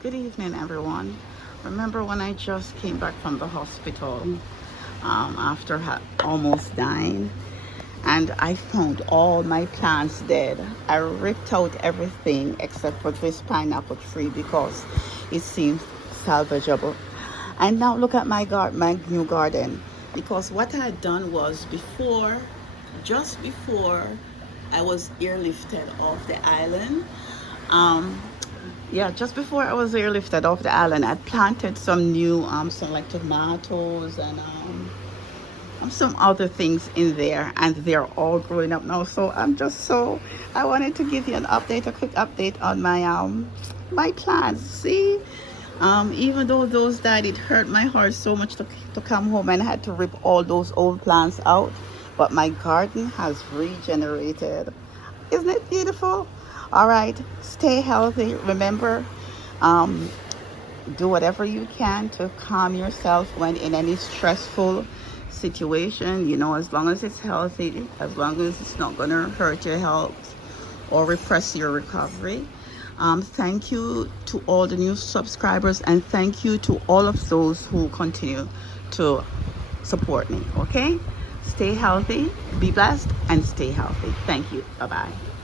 Good evening, everyone. Remember when I just came back from the hospital after almost dying, and I found all my plants dead. I ripped out everything except for this pineapple tree because it seemed salvageable. And now look at my new garden, because what I had done was just before I was airlifted off the island. Um, yeah, just before I was airlifted off the island, I planted some new, some like tomatoes and some other things in there, and they're all growing up now. So I wanted to give you a quick update on my plants. See, even though those died, it hurt my heart so much to come home and I had to rip all those old plants out. But my garden has regenerated. Isn't it beautiful? All right, stay healthy. Remember, um, do whatever you can to calm yourself when in any stressful situation. As long as it's healthy, as long as it's not going to hurt your health or repress your recovery. Thank you to all the new subscribers, and thank you to all of those who continue to support me. Okay, stay healthy, be blessed, and stay healthy. Thank you. Bye bye.